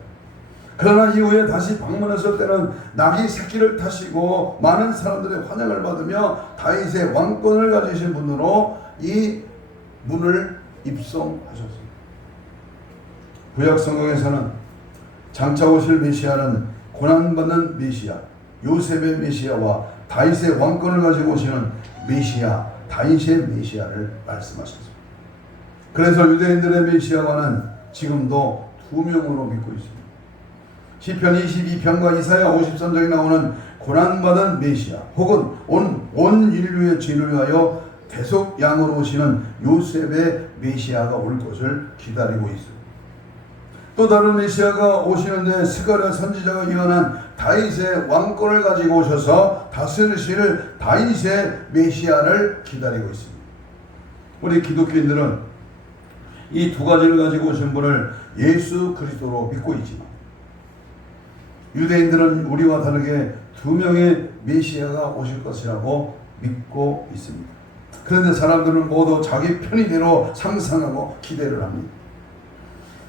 그러나 이후에 다시 방문했을 때는 나귀 새끼를 타시고 많은 사람들의 환영을 받으며 다윗의 왕권을 가지신 분으로 이 문을 입성하셨습니다. 구약 성경에서는 장차 오실 메시아는 고난받는 메시아, 요셉의 메시아와 다윗의 왕권을 가지고 오시는 메시아, 다윗의 메시아를 말씀하셨습니다. 그래서 유대인들의 메시아와는 지금도 두 명으로 믿고 있습니다. 시편 22편과 이사야 53장에 나오는 고난받은 메시아 혹은 온 인류의 죄를 위하여 대속 양으로 오시는 요셉의 메시아가 올 것을 기다리고 있습니다. 또 다른 메시아가 오시는데 스가랴 선지자가 예언한 다윗의 왕권을 가지고 오셔서 다스리실 다윗의 메시아를 기다리고 있습니다. 우리 기독교인들은 이 두 가지를 가지고 오신 분을 예수 그리스도로 믿고 있지만 유대인들은 우리와 다르게 두 명의 메시아가 오실 것이라고 믿고 있습니다. 그런데 사람들은 모두 자기 편의대로 상상하고 기대를 합니다.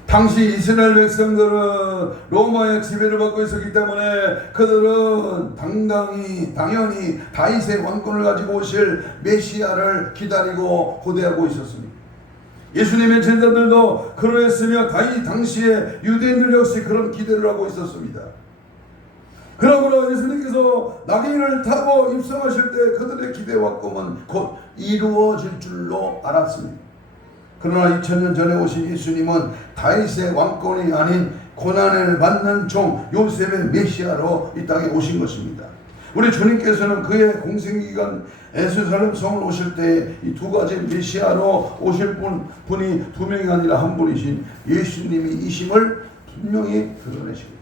당시 이스라엘 백성들은 로마의 지배를 받고 있었기 때문에 그들은 당연히 다윗의 왕권을 가지고 오실 메시아를 기다리고 고대하고 있었습니다. 예수님의 제자들도 그러했으며 당시에 유대인들 역시 그런 기대를 하고 있었습니다. 그러므로 예수님께서 나귀를 타고 입성하실 때 그들의 기대와 꿈은 곧 이루어질 줄로 알았습니다. 그러나 2000년 전에 오신 예수님은 다윗의 왕권이 아닌 고난을 받는 종 요셉의 메시아로 이 땅에 오신 것입니다. 우리 주님께서는 그의 공생기간 예루살렘 성을 오실 때 이 두 가지 메시아로 오실 분이 두 명이 아니라 한 분이신 예수님이 이심을 분명히 드러내십니다.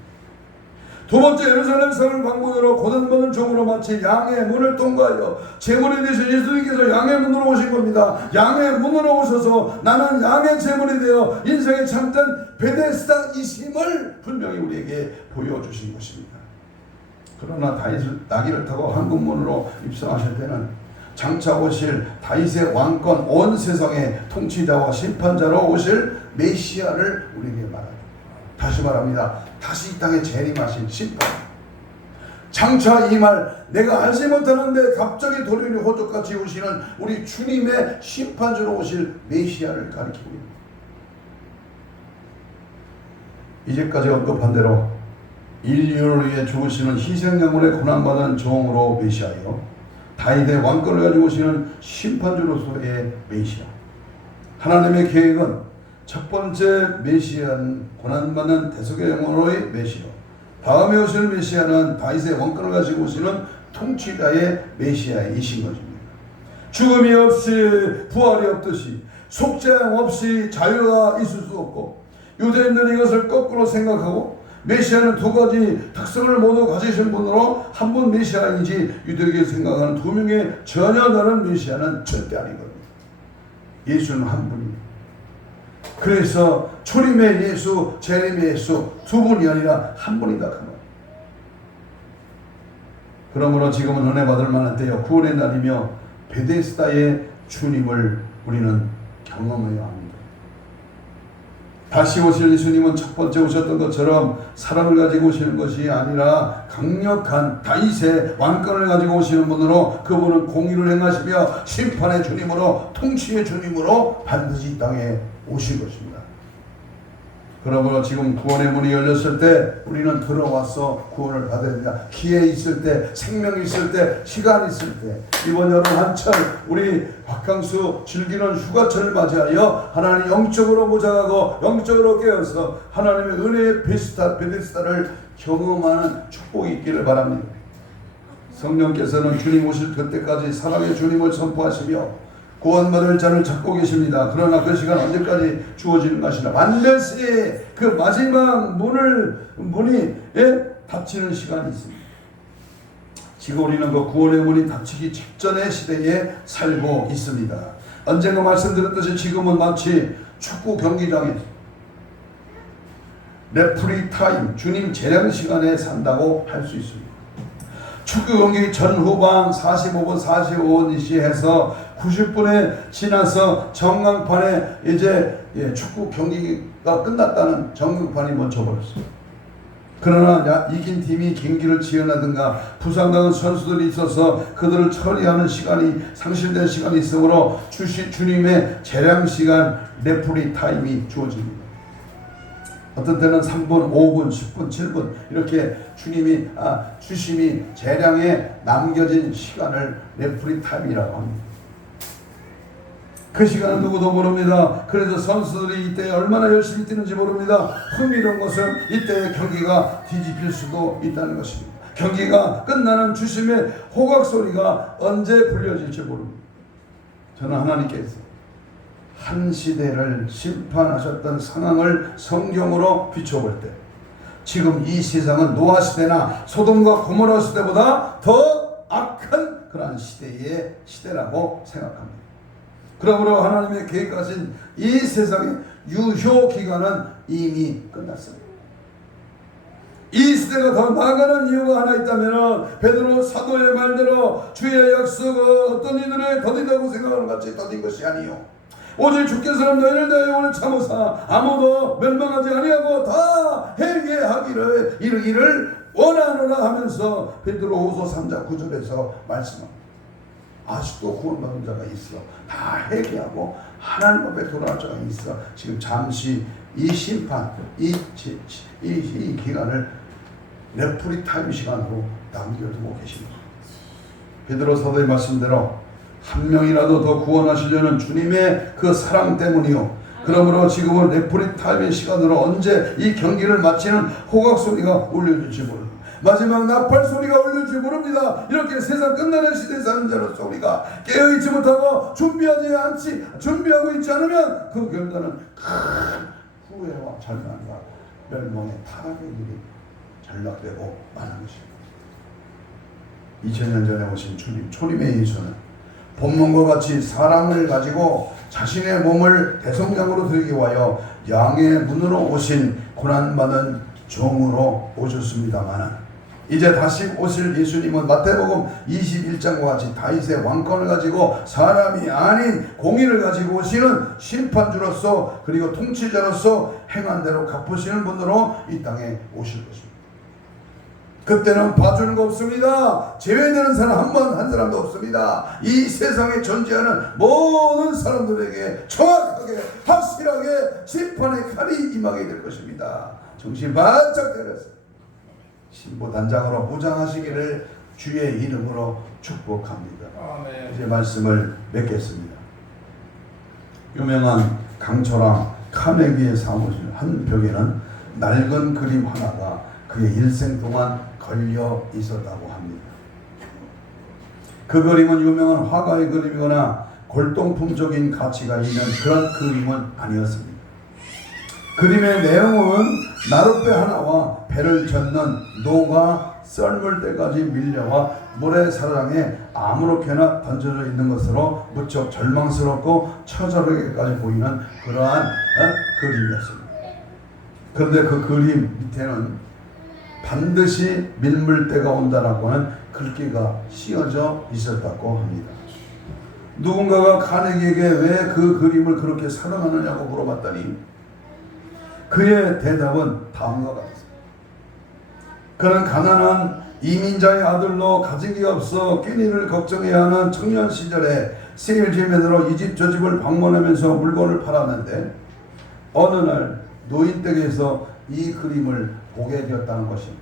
두 번째 예루살렘 성을 방문으로 고난받는 종으로 마치 양의 문을 통과하여 제물이 되신 예수님께서 양의 문으로 오신 겁니다. 양의 문으로 오셔서 나는 양의 제물이 되어 인생의 참된 베데스다이심을 분명히 우리에게 보여주신 것입니다. 그러나 나귀를 타고 한국문으로 입성하실 때는 장차 오실 다윗의 왕권 온 세상의 통치자와 심판자로 오실 메시아를 우리에게 말합니다. 다시 말합니다. 다시 이 땅에 재림하신 심판. 장차 이 말 내가 알지 못하는데 갑자기 도련이 호적같이 오시는 우리 주님의 심판주로 오실 메시아를 가리키고 있습니다. 이제까지 언급한 대로 인류를 위해 죽으시는 희생양으로의 고난받은 종으로 메시아요 다윗의 왕권을 가지고 오시는 심판주로서의 메시아. 하나님의 계획은 첫 번째 메시아는 고난받는 대속의 영혼의 메시아, 다음에 오시는 메시아는 다윗의 왕권을 가지고 오시는 통치자의 메시아이신 것입니다. 죽음이 없이 부활이 없듯이 속죄함 없이 자유가 있을 수 없고, 유대인들이 이것을 거꾸로 생각하고 메시아는 두 가지 특성을 모두 가지신 분으로 한 분 메시아이지 유대인이 생각하는 두 명의 전혀 다른 메시아는 절대 아니거든요. 예수는 한 분입니다. 그래서 초림의 예수, 재림의 예수 두 분이 아니라 한 분이다 그 말. 그러므로 지금은 은혜 받을 만한 때요, 구원의 날이며 베데스다의 주님을 우리는 경험해야 합니다. 다시 오실 예수님은 첫 번째 오셨던 것처럼 사랑을 가지고 오시는 것이 아니라 강력한 다윗의 왕권을 가지고 오시는 분으로, 그분은 공의를 행하시며 심판의 주님으로, 통치의 주님으로 반드시 이 땅에 오실 것입니다. 그러므로 지금 구원의 문이 열렸을 때 우리는 들어와서 구원을 받아야 됩니다. 기회 있을 때, 생명 있을 때, 시간 있을 때, 이번 여름 한철 우리 바캉스 즐기는 휴가철을 맞이하여 하나님 영적으로 모자라고 영적으로 깨어서 하나님의 은혜의 베데스다를 경험하는 축복이 있기를 바랍니다. 성령께서는 주님 오실 그때까지 사랑의 주님을 선포하시며 구원받을 자를 찾고 계십니다. 그러나 그 시간 언제까지 주어지는 것이라 반드시 그 마지막 문이 닫히는 시간이 있습니다. 지금 우리는 그 구원의 문이 닫히기 직전의 시대에 살고 있습니다. 언젠가 말씀드렸듯이 지금은 마치 축구 경기장에서 레프리 타임, 주님 재량 시간에 산다고 할 수 있습니다. 축구 경기 전후반 45분, 45분 시해서 90분에 지나서 전광판에 이제 축구 경기가 끝났다는 전광판이 멈춰버렸어요. 그러나 이긴 팀이 경기를 지연하든가 부상당한 선수들이 있어서 그들을 처리하는 시간이 상실된 시간이 있으므로 주님의 재량 시간, 레프리 타임이 주어집니다. 어떤 때는 3분, 5분, 10분, 7분 이렇게 주심이 재량에 남겨진 시간을 레프리 타임이라고 합니다. 그 시간은 누구도 모릅니다. 그래서 선수들이 이때 얼마나 열심히 뛰는지 모릅니다. 흥미로운 것은 이때의 경기가 뒤집힐 수도 있다는 것입니다. 경기가 끝나는 주심의 호각 소리가 언제 불려질지 모릅니다. 저는 하나님께서 한 시대를 심판하셨던 상황을 성경으로 비춰볼 때 지금 이 세상은 노아 시대나 소돔과 고모라 시대보다 더 악한 그러한 시대라고 생각합니다. 그러므로 하나님의 계획하신 이 세상의 유효 기간은 이미 끝났습니다. 이 시대가 더 나아가는 이유가 하나 있다면 베드로 사도의 말대로 주의 약속은 어떤 이들의 더디다고 생각하는 같이 더딘 것이 아니요 오직 주께서는 너희를 대하여 오늘 참으사 아무도 멸망하지 아니하고 다 회개하기를 이르기를 원하노라 하면서 베드로후서 3장 9절에서 말씀합니다. 아직도 구원받은 자가 있어. 다 회개하고 하나님 앞에 돌아올 자가 있어. 지금 잠시 이 심판, 이 기간을 레프리 타임 시간으로 남겨두고 계십니다. 베드로 사도의 말씀대로 한 명이라도 더 구원하시려는 주님의 그 사랑 때문이요. 그러므로 지금은 레프리 타임의 시간으로 언제 이 경기를 마치는 호각 소리가 울려질지 모릅니다. 마지막 나팔 소리가 울릴지 모릅니다. 이렇게 세상 끝나는 시대에 사는 자로서 우리가 깨어있지 못하고 준비하고 있지 않으면 그 결과는 큰 후회와 절망과 멸망의 타락의 길이 전락되고 마는 것입니다. 2000년 전에 오신 주님, 초림의 예수는 본문과 같이 사람을 가지고 자신의 몸을 대성장으로 드리기 위하여 양의 문으로 오신 고난받은 종으로 오셨습니다만 이제 다시 오실 예수님은 마태복음 21장과 같이 다윗의 왕권을 가지고 사람이 아닌 공의를 가지고 오시는 심판주로서 그리고 통치자로서 행한 대로 갚으시는 분으로 이 땅에 오실 것입니다. 그때는 봐주는 거 없습니다. 제외되는 사람 한 사람도 없습니다. 이 세상에 존재하는 모든 사람들에게 정확하게 확실하게 심판의 칼이 임하게 될 것입니다. 정신 바짝 차려서 신부 단장으로 무장하시기를 주의 이름으로 축복합니다. 아멘. 이제 말씀을 맺겠습니다. 유명한 강철왕 카네기의 사무실 한 벽에는 낡은 그림 하나가 그의 일생 동안 걸려 있었다고 합니다. 그 그림은 유명한 화가의 그림이거나 골동품적인 가치가 있는 그런 그림은 아니었습니다. 그림의 내용은 나룻배 하나와 배를 젓는 노가 썰물 때까지 밀려와 모래사장에 아무렇게나 던져져 있는 것으로 무척 절망스럽고 처절하게까지 보이는 그러한 그림이었습니다. 그런데 그 그림 밑에는 반드시 밀물 때가 온다라고 하는 글귀가 씌어져 있었다고 합니다. 누군가가 카네기에게 왜 그 그림을 그렇게 사랑하느냐고 물어봤더니 그의 대답은 다음과 같았습니다. 그는 가난한 이민자의 아들로 가진 게 없어 끼니를 걱정해야 하는 청년 시절에 세일즈맨으로 이 집 저 집을 방문하면서 물건을 팔았는데 어느 날 노인 댁에서 이 그림을 보게 되었다는 것입니다.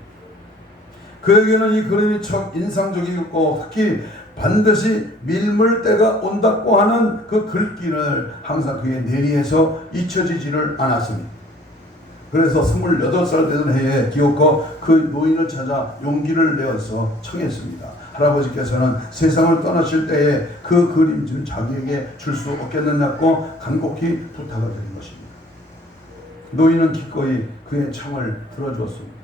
그에게는 이 그림이 참 인상적이었고 특히 반드시 밀물 때가 온다고 하는 그 글귀를 항상 그의 뇌리에서 잊혀지지를 않았습니다. 그래서 28살 되던 해에 기어코 그 노인을 찾아 용기를 내어서 청했습니다. 할아버지께서는 세상을 떠나실 때에 그 그림 좀 자기에게 줄 수 없겠느냐고 간곡히 부탁을 드린 것입니다. 노인은 기꺼이 그의 청을 들어주었습니다.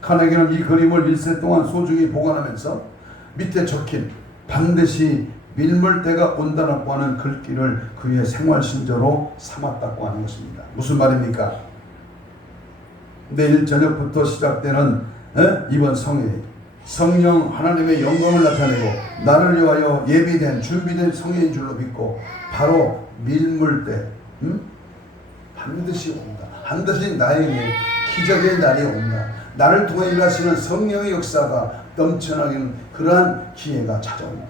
카네기는 이 그림을 일생 동안 소중히 보관하면서 밑에 적힌 반드시 밀물 때가 온다라고 하는 글귀를 그의 생활 신조로 삼았다고 하는 것입니다. 무슨 말입니까? 내일 저녁부터 시작되는 이번 성회, 성령 하나님의 영광을 나타내고 나를 위하여 예비된 준비된 성회인 줄로 믿고 바로 밀물 때 반드시 온다. 반드시 나에게 기적의 날이 온다. 나를 통해 일하시는 성령의 역사가 넘쳐나는 그러한 기회가 찾아옵니다.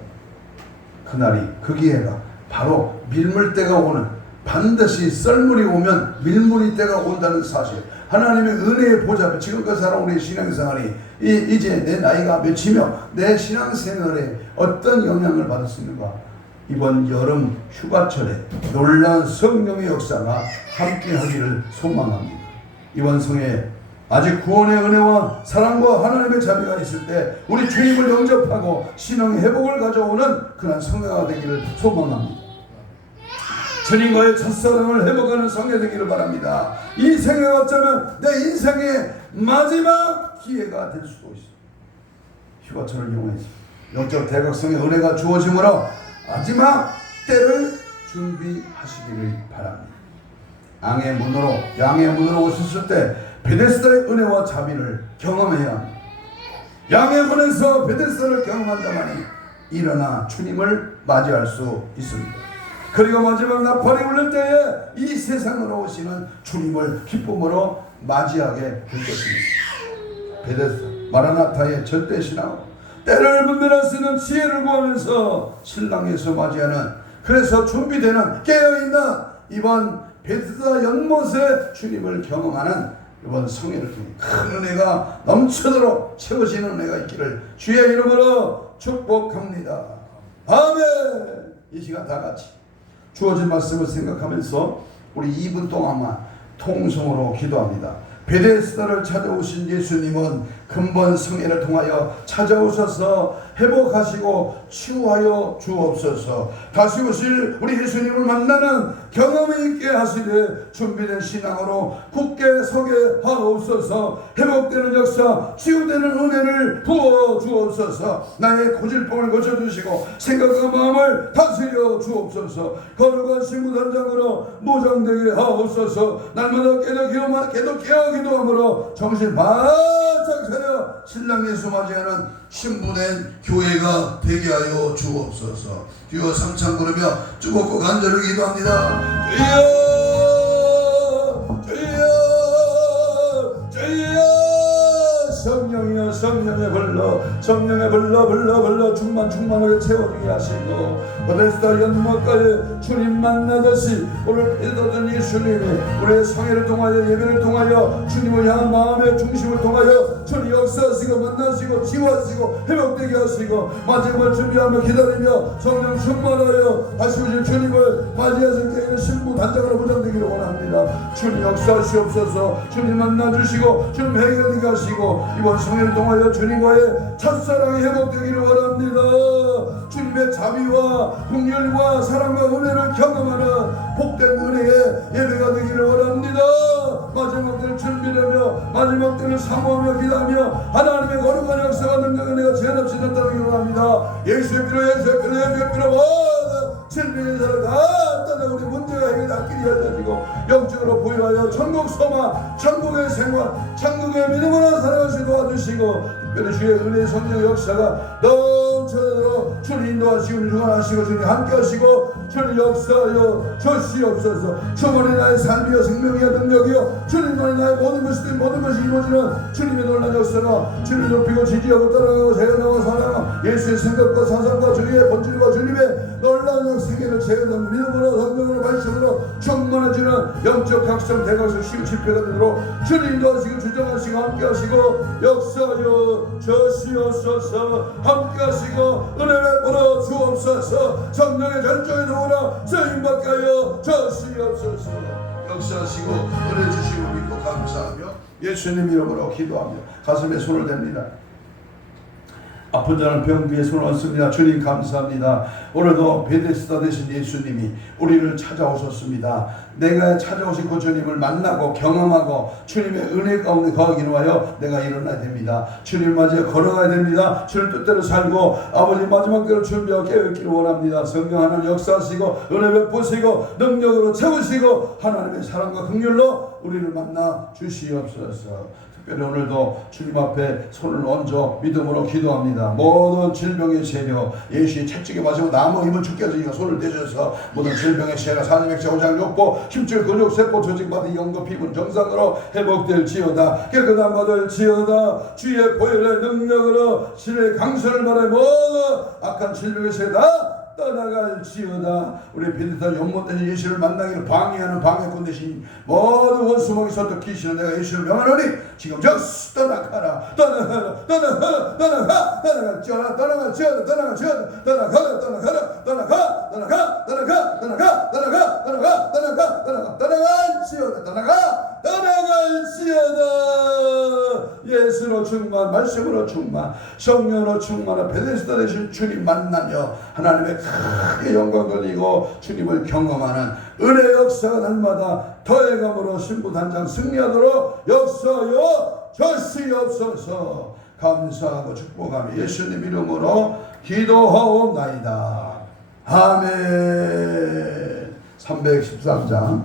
그날이 그 기회가 바로 밀물 때가 오는, 반드시 썰물이 오면 밀물이 때가 온다는 사실, 하나님의 은혜의 보좌, 지금까지 살아온 우리 신앙생활이 이제 내 나이가 몇이며 내 신앙생활에 어떤 영향을 받았습니까? 이번 여름 휴가철에 놀라운 성령의 역사가 함께하기를 소망합니다. 이번 성에 아직 구원의 은혜와 사랑과 하나님의 자비가 있을 때 우리 주님을 영접하고 신앙의 회복을 가져오는 그런 성회가 되기를 소망합니다. 주님과의 첫사랑을 회복하는 성회 되기를 바랍니다. 이 생애가 어쩌면 내 인생의 마지막 기회가 될 수도 있습니다. 휴가철을 이용해서 영적 대각성의 은혜가 주어지므로 마지막 때를 준비하시기를 바랍니다. 양의 문으로 오셨을 때 베데스다의 은혜와 자비를 경험해야 합니다. 양의 문에서 베데스다를 경험한다만이 일어나 주님을 맞이할 수 있습니다. 그리고 마지막 나팔이 울릴 때에 이 세상으로 오시는 주님을 기쁨으로 맞이하게 될 것입니다. 베데스다 마라나타의 절대신앙, 때를 분별할 수 있는 지혜를 구하면서 신랑에서 맞이하는, 그래서 준비되는 깨어있는 이번 베데스다 연못에 주님을 경험하는 이번 성회를 통해 큰 은혜가 넘쳐도록 채워지는 은혜가 있기를 주의 이름으로 축복합니다. 아멘. 이 시간 다 같이 주어진 말씀을 생각하면서 우리 2분 동안만 통성으로 기도합니다. 베데스다를 찾아오신 예수님은 근본 성회를 통하여 찾아오셔서 회복하시고 치유하여 주옵소서. 다시 오실 우리 예수님을 만나는 경험이 있게 하시되 준비된 신앙으로 굳게 서게 하옵소서. 회복되는 역사, 치유되는 은혜를 부어 주옵소서. 나의 고질병을 고쳐주시고 생각과 마음을 다스려 주옵소서. 거룩한 신구단장으로 무장되게 하옵소서. 날마다 깨어 기도함으로 정신 바짝 차려 신랑 예수 맞이하는 신부된 교회가 되게 하여 주옵소서. 주여 삼창 부르며 주먹고 간절히 기도합니다. 주여 주여 주여 성령이여 기도하며 성령의 불러 충만하게 채워주게 하시고 베데스다 연못가에 주님 만나듯이 오늘 믿어든 예수님이 우리의 성회를 통하여 예배를 통하여 주님을 향한 마음의 중심을 통하여 주님 역사하시고 만나시고 치유하시고 회복되게 하시고 마지막을 준비하며 기다리며 성령 충만하여 다시 오실 주님을 맞이해서 깨어있는 신부 단장으로 무장되기를 원합니다. 주님 역사하시옵소서. 주님 만나주시고 주님 해결되게 하시고 이번 성회를 통하여 주님과의 첫사랑이 회복되기를 원합니다. 주님의 자비와 긍휼과 사랑과 은혜를 경험하는 복된 은혜의 예배가 되기를 원합니다. 마지막 때를 준비하며 마지막 때를 사모하며 기도하며 하나님의 거룩한 역사가 능력을 내가 제한없이 나타나기를 원합니다. 예수의 피로 질병의 사람 다 떠나 우리 문제가 해결되기를 알려지고 영적으로 부여하여 천국 소망 천국의 생활 천국의 믿음으로 살아갈 수 도와주시고 특별히 주의 은혜 성령 역사가 넘쳐나도록 주님 인도하시고 주관하시고 주님 함께하시고 주님 역사하여 주시옵소서. 주만이 나의 삶이여 생명이여 능력이여 주님만이 나의 모든 것이 이루어지는 주님의 놀라운 역사가 주님을 높이고 지지하고 따라가고 재현하고 사랑하고 예수의 생각과 사상과 주님의 본질과 주님의 놀라운 세계를 재현하고 믿음으로 성령으로 말씀으로 충만해지는 영적 각성 대각성 시우 집회가 되도록 주님 인도하시고 주장하시고 함께하시고 역사하여 주시옵소서. 함께하시고 은혜 베풀어 주옵소서. 성령의 절정에 들어오라 쓰임받게 하여 주시옵소서. 역사하시고 은혜 주시고 믿고 감사하며 예수님 이름으로 기도하며 가슴에 손을 댑니다. 아픈 자는 병 위에 손을 얹습니다. 주님 감사합니다. 오늘도 베데스다 되신 예수님이 우리를 찾아오셨습니다. 내가 찾아오신 그 주님을 만나고 경험하고 주님의 은혜 가운데 거하기 위하여 내가 일어나야 됩니다. 주님 맞이해 걸어가야 됩니다. 주님 뜻대로 살고 아버지 마지막 때를 준비하고 깨어있기를 원합니다. 성령 하나님 역사하시고 은혜 베푸시고 능력으로 채우시고 하나님의 사랑과 긍휼로 우리를 만나 주시옵소서. 특별히 오늘도 주님 앞에 손을 얹어 믿음으로 기도합니다. 모든 질병의 세력 예수의 채찍에 맞으고 나무 힘은 죽게 하시니까 손을 대셔서 모든 질병의 세력 사지맥자 오장 욕보 힘줄 근육 세포 조직받은 영도 피부 정상으로 회복될지어다. 깨끗한 받을지어다. 주의 보혈의 능력으로 신의 강선을 말해 모든 악한 질병의 세력 다 떠나갈지어다. 우리 베데스다 연못된 예수를 만나기를 방해하는 방해꾼 대신 모든 원수목이 서도 귀신은 내가 예수를 명하노니 지금 적수 떠나가라 떠나갈지어다 예수로 충만 말씀으로 충만 성령으로 충만한 베데스다 되신 주님 만나며 하나님의 크게 영광 돌리고 주님을 경험하는 은혜 역사가 날마다 더해감으로 신부단장 승리하도록 역사하여 주시옵소서. 감사하고 축복하며 예수님 이름으로 기도하옵나이다. 아멘. 313장